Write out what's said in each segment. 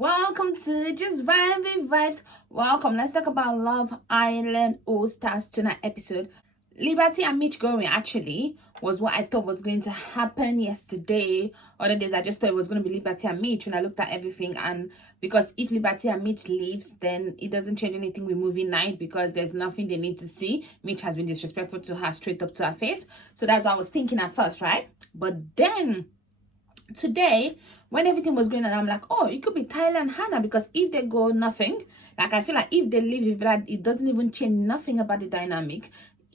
Welcome to Just Vibing Vibes. Welcome. Let's talk about Love Island All Stars tonight episode. Liberty and Mitch going actually was what I thought was going to happen yesterday. Other days I just thought it was going to be Liberty and Mitch when I looked at everything, and because if Liberty and Mitch leaves, then it doesn't change anything with movie night because there's nothing they need to see. Mitch has been disrespectful to her straight up to her face. So that's what I was thinking at first, right? But then today, when everything was going on, I'm like, oh, it could be Tyler and Hannah, because if they go nothing, like I feel like if they leave, it doesn't even change nothing about the dynamic.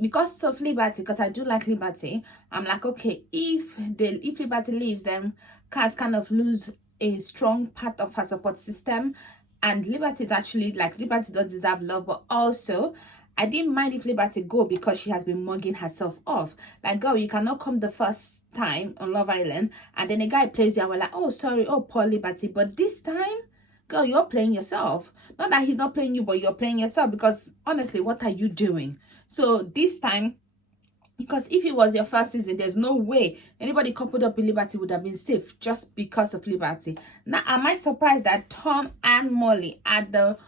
Because of Liberty, because I do like Liberty, I'm like, okay, if Liberty leaves, then Kaz kind of lose a strong part of her support system. And Liberty is actually, like, Liberty does deserve love, but also I didn't mind if Liberty go because she has been mugging herself off. Like, girl, you cannot come the first time on Love Island and then a guy plays you and we're like, oh, sorry, oh, poor Liberty. But this time, girl, you're playing yourself. Not that he's not playing you, but you're playing yourself, because honestly, what are you doing? So this time, because if it was your first season, there's no way anybody coupled up with Liberty would have been safe just because of Liberty. Now, am I surprised that Tom and Molly are the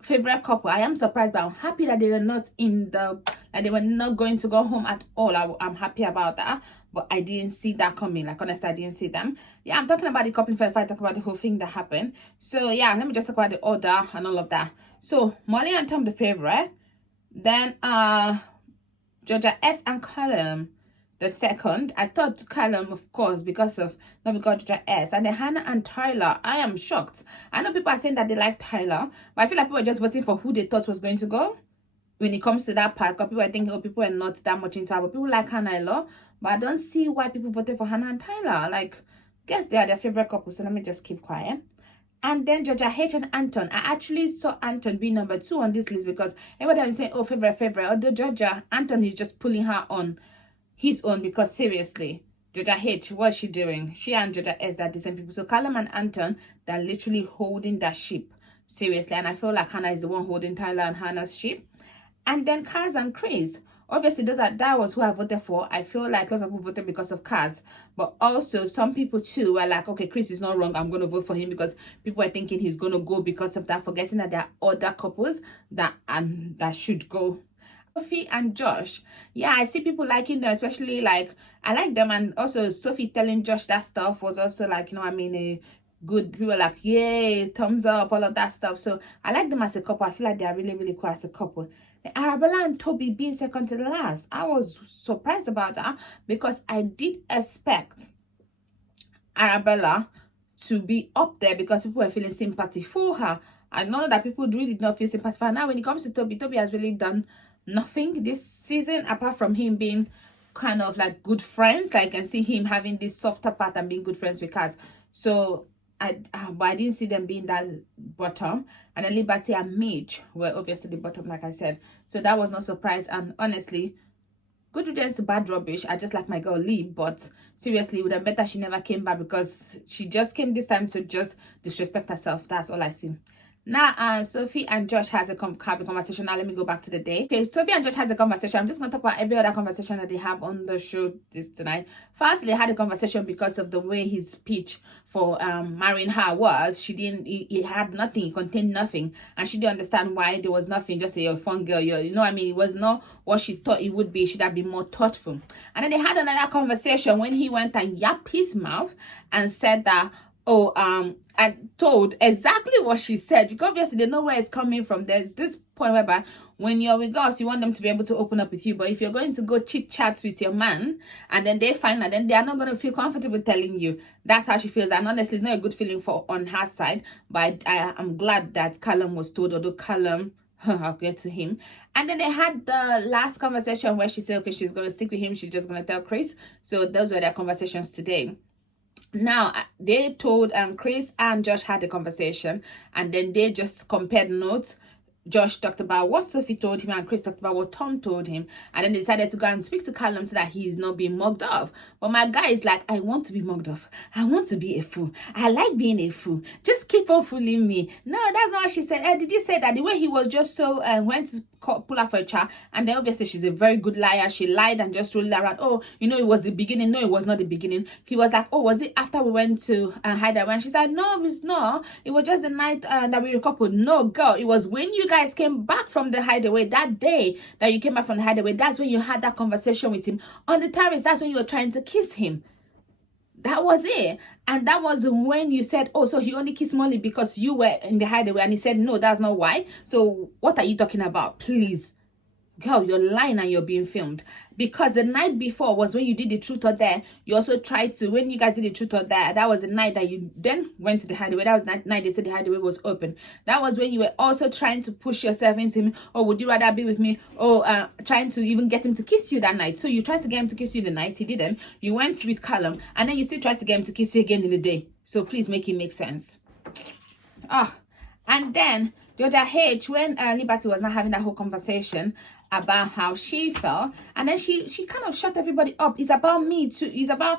favorite couple? I am surprised, but I'm happy that they were not they were not going to go home at all. I'm happy about that, but I didn't see that coming. Like, honestly, I didn't see them. Yeah, I'm talking about the couple first before I talk about the whole thing that happened. So yeah, let me just talk about the order and all of that. So Molly and Tom the favorite, then Georgia S and Callum the second. I thought Callum, of course, because Georgia S. And then Hannah and Tyler. I am shocked. I know people are saying that they like Tyler, but I feel like people are just voting for who they thought was going to go when it comes to that part. Because people are thinking, oh, people are not that much into her, but people like Hannah a lot. But I don't see why people voted for Hannah and Tyler. Like, guess they are their favorite couple, so let me just keep quiet. And then Georgia H and Anton. I actually saw Anton be number 2 on this list because everybody is saying, oh, favorite. Although Georgia, Anton is just pulling her on his own, because seriously, Georgia H, what's she doing? She and Georgia S, they're the same people. So Callum and Anton, they're literally holding that ship. Seriously. And I feel like Hannah is the one holding Tyler and Hannah's ship. And then Kaz and Chris. Obviously, that was who I voted for. I feel like lots of people voted because of Kaz. But also, some people too were like, okay, Chris is not wrong, I'm going to vote for him, because people are thinking he's going to go because of that, forgetting that there are other couples that should go. Sophie and Josh. Yeah, I see people liking them, especially, like, I like them. And also, Sophie telling Josh that stuff was also like, a good, people like, yay, thumbs up, all of that stuff. So I like them as a couple. I feel like they are really, really cool as a couple. Arabella and Toby being second to the last, I was surprised about that, because I did expect Arabella to be up there because people were feeling sympathy for her. I know that people really did not feel sympathy for her. Now, when it comes to Toby has really done nothing this season apart from him being kind of like good friends. Like, I can see him having this softer part and being good friends with Kaz. So but I didn't see them being that bottom. And then Liberty and Mitch were obviously the bottom, like I said. So that was no surprise. And honestly, good riddance to bad rubbish. I just like my girl Lee, but seriously, it would have better she never came back, because she just came this time to just disrespect herself. That's all I see. Now, Sophie and Josh have a conversation. Now, let me go back to the day. Okay, Sophie and Josh has a conversation. I'm just going to talk about every other conversation that they have on the show tonight. Firstly, they had a conversation because of the way his speech for marrying her was. He had nothing, he contained nothing. And she didn't understand why there was nothing. Just say, you're a fun girl. It was not what she thought it would be. She should have been more thoughtful. And then they had another conversation when he went and yapped his mouth and said that, and told exactly what she said, because obviously they know where it's coming from. There's this point whereby when you're with girls, you want them to be able to open up with you, but if you're going to go chit chats with your man and then they find out, then they are not going to feel comfortable telling you. That's how she feels, and honestly, it's not a good feeling on her side. But I'm glad that Callum was told, although Callum, I'll get to him. And then they had the last conversation where she said, okay, she's going to stick with him, she's just going to tell Chris. So those were their conversations today. Now, they told Chris and Josh had a conversation, and then they just compared notes. Josh talked about what Sophie told him, and Chris talked about what Tom told him, and then they decided to go and speak to Callum so that he's not being mugged off. But my guy is like, I want to be mugged off. I want to be a fool. I like being a fool. Just keep on fooling me. No, that's not what she said. Did you say that? The way he was just so went pull her for a chat, and then obviously she's a very good liar. She lied and just rolled it around. Oh, it was the beginning. No, it was not the beginning. He was like, oh, was it after we went to Hideaway? And she said, no, it's not. It was just the night that we recoupled. No, girl, it was when you guys came back from the Hideaway, that day that you came back from the Hideaway. That's when you had that conversation with him on the terrace. That's when you were trying to kiss him. That was it. And that was when you said, oh, so he only kissed Molly because you were in the Hideaway. And he said, no, that's not why. So what are you talking about? Please. Girl, you're lying and you're being filmed. Because the night before was when you did the truth or dare. You also tried to, when you guys did the truth or dare, that was the night that you then went to the Hideaway. That was the night they said the Hideaway was open. That was when you were also trying to push yourself into him. Oh, would you rather be with me? Oh, trying to even get him to kiss you that night. So you tried to get him to kiss you the night. He didn't. You went with Callum. And then you still tried to get him to kiss you again in the day. So please make it make sense. And then the other H, when Liberty was not having that whole conversation about how she felt, and then she kind of shut everybody up. It's about me too. It's about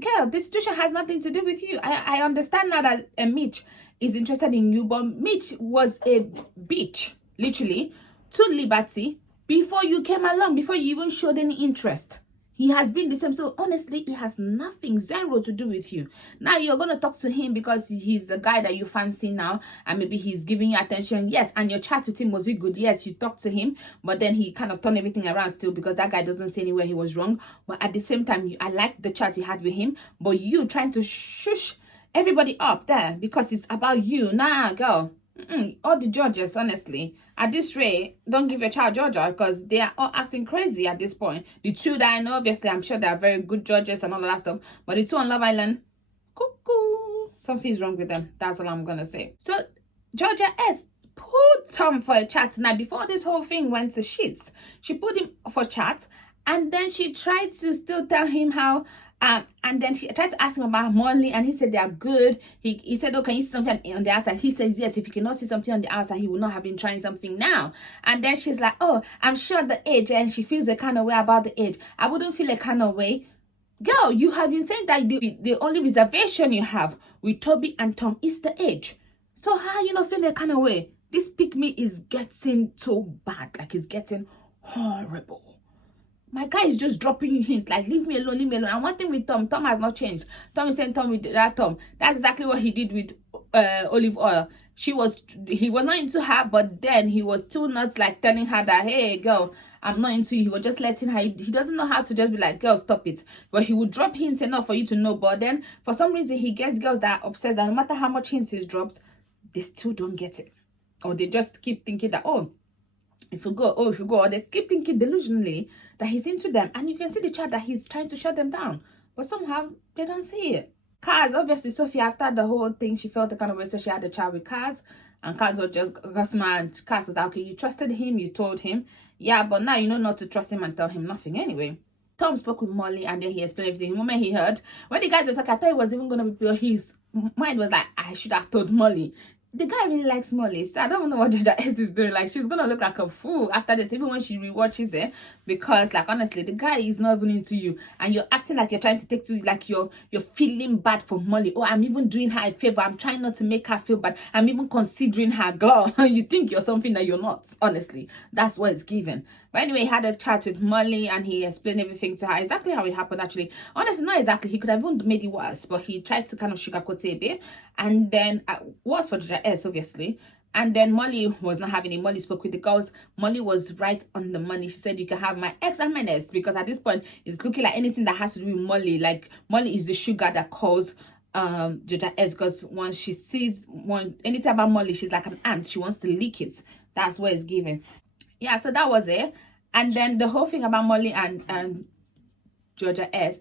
girl, this situation has nothing to do with you. I understand now that Mitch is interested in you, but Mitch was a bitch, literally, to Liberty before you came along, before you even showed any interest. He has been the same. So honestly, it has nothing, zero to do with you. Now you're going to talk to him because he's the guy that you fancy now, and maybe he's giving you attention. Yes. And your chat with him, was it good? Yes, you talked to him, but then he kind of turned everything around still, because that guy doesn't say anywhere he was wrong. But at the same time, I like the chat you had with him, but you trying to shush everybody up there because it's about you. Nah, girl. All the judges, honestly, at this rate, don't give your child Georgia, because they are all acting crazy at this point. The two that I know, obviously, I'm sure they are very good judges and all of that stuff, but the two on Love Island, cuckoo, something's wrong with them. That's all I'm gonna say. So Georgia S put Tom for a chat tonight. Before this whole thing went to shits, she put him for chat, and then she tried to still tell him how and then she tried to ask him about Molly, and he said they are good. He said, oh, can you see something on the outside? He says, yes, if you cannot see something on the outside, he will not have been trying something now. And then she's like, oh, I'm sure the age, and she feels a kind of way about the age. I wouldn't feel a kind of way. Girl, you have been saying that the only reservation you have with Toby and Tom is the age. So how you not feel a kind of way? This pick me is getting so bad, like it's getting horrible. My guy is just dropping you hints like, leave me alone, leave me alone. And one thing with Tom has not changed. Tom is saying Tom with that Tom. That's exactly what he did with Olive Oil. He was not into her, but then he was too nuts, like telling her that, hey girl, I'm not into you. He was just letting her. He doesn't know how to just be like, girl, stop it. But he would drop hints enough for you to know. But then for some reason he gets girls that are obsessed that no matter how much hints he drops, they still don't get it. Or they just keep thinking that, if you go, or they keep thinking delusionally that he's into them. And you can see the chat that he's trying to shut them down. But somehow, they don't see it. Kaz, obviously, Sophie, after the whole thing, she felt the kind of way, so she had a chat with Kaz. And Kaz was just, Kaz was like, okay, you trusted him, you told him. Yeah, but now you know not to trust him and tell him nothing anyway. Tom spoke with Molly, and then he explained everything. The moment he heard, when the guys were talking, I thought it was even going to be pure. His mind was like, I should have told Molly. The guy really likes Molly, so I don't know what Georgia S is doing. Like, she's gonna look like a fool after this, even when she rewatches it, because, like, honestly, the guy is not even into you, and you're acting like you're trying to take to, like, you're feeling bad for Molly. Oh, I'm even doing her a favor. I'm trying not to make her feel bad. I'm even considering her. Girl, you think you're something that you're not. Honestly, that's what it's given. But anyway, he had a chat with Molly, and he explained everything to her, exactly how it happened. Actually, honestly, not exactly. He could have even made it worse, but he tried to kind of sugarcoat it a bit. And then worse for Georgia S, obviously. And then Molly was not having it. Molly spoke with the girls. Molly was right on the money. She said, you can have my ex and my nest, because at this point it's looking like anything that has to do with Molly, like Molly is the sugar that calls Georgia S, because once she sees anything about Molly, she's like an ant. She wants to lick it. That's what it's given. Yeah, so that was it. And then the whole thing about Molly and Georgia S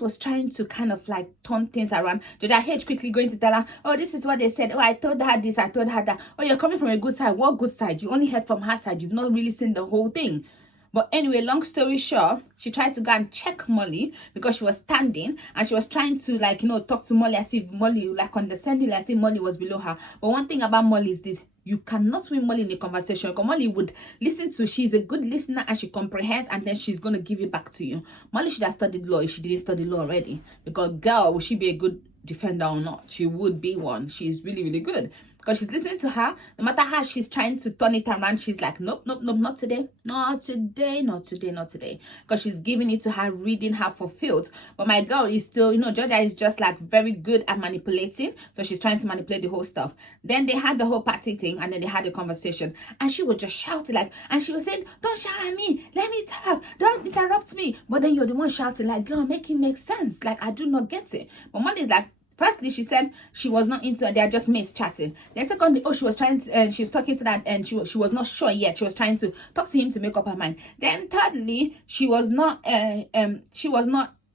was trying to kind of like turn things around. Georgia H quickly going to tell her, oh, this is what they said. Oh, I told her this, I told her that. Oh, you're coming from a good side. What good side? You only heard from her side. You've not really seen the whole thing. But anyway, long story short, she tried to go and check Molly because she was standing, and she was trying to, like, you know, talk to Molly as if Molly, like, condescending, as if Molly was below her. But one thing about Molly is this: you cannot win Molly in a conversation, because Molly would listen to, she's a good listener and she comprehends, and then she's going to give it back to you. Molly should have studied law if she didn't study law already, because girl, will she be a good defender or not? She would be one. She's really, really good. because she's listening to her. No matter how she's trying to turn it around, she's like, nope, nope, nope, not today, not today, not today, not today. Because she's giving it to her, reading her for filth. But my girl is still, Georgia is just like very good at manipulating. So she's trying to manipulate the whole stuff. Then they had the whole party thing, and then they had a conversation, and she was just shouting like, and she was saying, don't shout at me, let me talk, don't interrupt me. But then you're the one shouting like, girl, make it make sense. Like, I do not get it. But Molly's like, firstly, she said she was not into it. They are just mates chatting. Then secondly, she was trying to, she was talking to that, and she was not sure yet. She was trying to talk to him to make up her mind. Then thirdly, she was not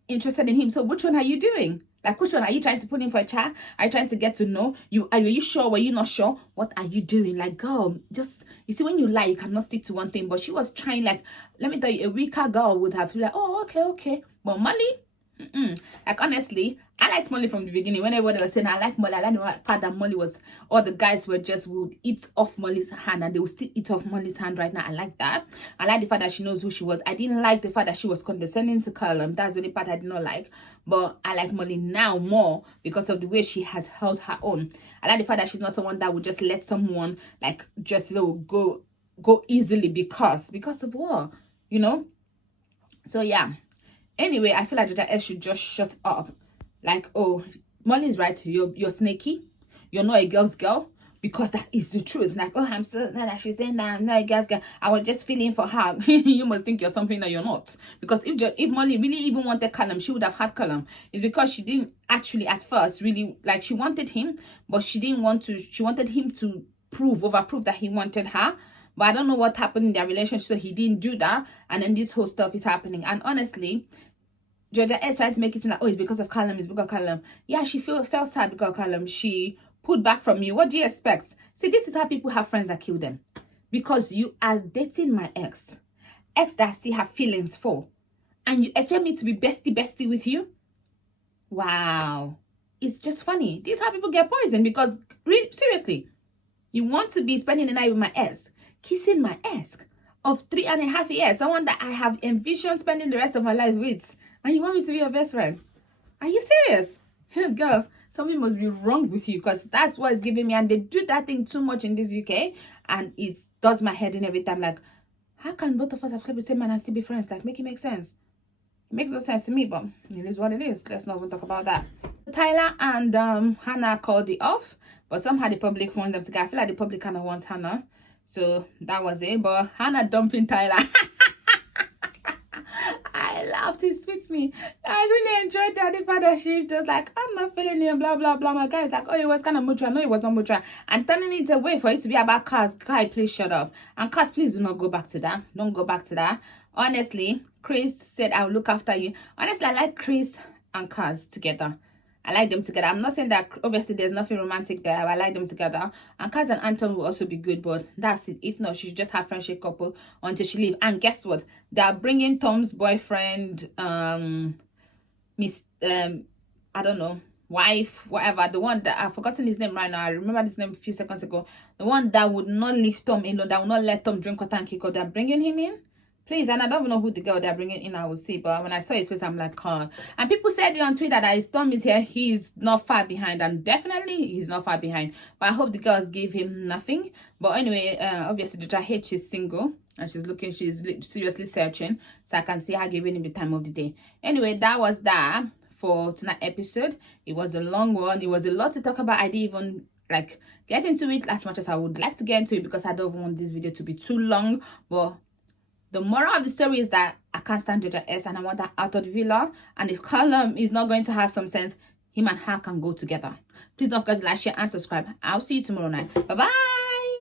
interested in him. So which one are you doing? Like, which one are you trying to put in for a chat? Are you trying to get to know you? Are you sure? Were you not sure? What are you doing? Like, girl, just, you see, when you lie, you cannot stick to one thing. But she was trying, like, let me tell you, a weaker girl would have been like, oh, okay. But Molly, like, honestly, I liked Molly from the beginning. When everybody was saying I like Molly, I like the fact that Molly was, all the guys would eat off Molly's hand, and they would still eat off Molly's hand right now. I like that. I like the fact that she knows who she was. I didn't like the fact that she was condescending to Callum. That's the only part I did not like. But I like Molly now more because of the way she has held her own. I like the fact that she's not someone that would just let someone like just go easily because of what, So yeah. Anyway, I feel like Georgia S should just shut up. Like, oh, Molly's right. You're snaky. You're not a girl's girl, because that is the truth. Like, oh, I'm so glad that she's saying that I'm not a girl's girl. I was just feeling for her. You must think you're something that you're not. Because if Molly really even wanted Callum, she would have had Callum. It's because she didn't actually at first really, like, she wanted him, but she didn't want to. She wanted him to overprove that he wanted her. But I don't know what happened in their relationship, so he didn't do that. And then this whole stuff is happening. And honestly, Georgia S tried to make it seem like, oh, it's because of Callum, it's because of Callum. Yeah, she felt sad because of Callum. She pulled back from you. What do you expect? See, this is how people have friends that kill them. Because you are dating my ex that I still have feelings for. And you expect me to be bestie with you? Wow. It's just funny. This is how people get poisoned. Because, seriously, you want to be spending the night with my ex, kissing my ex of 3.5 years, someone that I have envisioned spending the rest of my life with, and you want me to be your best friend? Are you serious? Girl, something must be wrong with you, because that's what it's giving me. And they do that thing too much in this UK, and it does my head in every time. Like, how can both of us have slept with the same man and still be friends? Like, make it make sense. It makes no sense to me, but it is what it is. Let's not even talk about that. Tyler and Hannah called it off, but somehow the public wants them together. I feel like the public kind of wants Hannah, so that was it. But Hannah dumping Tyler. I laughed. It sweet me. I really enjoyed that. The fact that she just like, I'm not feeling it, blah blah blah. My guy's like, oh, it was kind of mutual. No, it was not mutual. And turning it away for it to be about cars. Guy, please shut up. And cars, please do not go back to that. Don't go back to that. Honestly, Chris said, I'll look after you. Honestly, I like Chris and Kaz together. I like them together. I'm not saying that obviously there's nothing romantic there. I like them together. And Kaz and Anton will also be good, but that's it. If not, she should just have friendship couple until she leave. And guess what? They're bringing Tom's boyfriend, I don't know, wife, whatever. The one that I've forgotten his name right now. I remember his name a few seconds ago. The one that would not leave Tom alone, that would not let Tom drink water and kick out. They're bringing him in. Please, and I don't even know who the girl they're bringing in, I will see. But when I saw his face, I'm like, oh. And people said on Twitter that his Tom is here. He's not far behind. And definitely, he's not far behind. But I hope the girls give him nothing. But anyway, obviously, Georgia H, she's single. And she's seriously searching. So I can see her giving him the time of the day. Anyway, that was that for tonight's episode. It was a long one. It was a lot to talk about. I didn't even like get into it as much as I would like to get into it, because I don't want this video to be too long. But the moral of the story is that I can't stand Georgia S, and I want her out of the villa. And if Callum is not going to have some sense, him and her can go together. Please don't forget to like, share, and subscribe. I'll see you tomorrow night. Bye-bye.